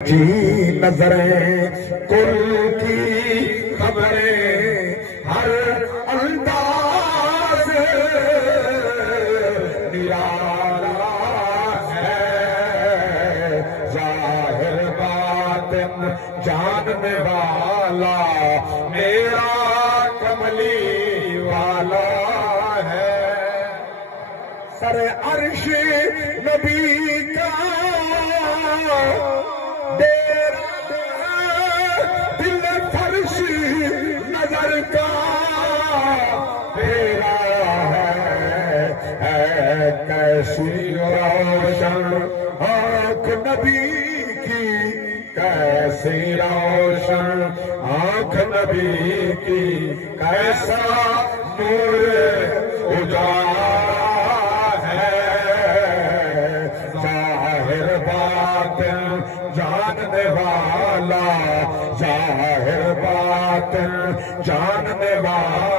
جی نظریں کل کی خبریں ہر انداز نرالا ہے ظاہر باطن جاننے والا میرا کملی والا ہے سر عرش نبی کا دل فرش نظر کا تیرا ہے کیسی روشن آنکھ نبی کی کیسی روشن آنکھ نبی کی کیسا نور اجالا جاننے والا ظاہر باطن جاننے والا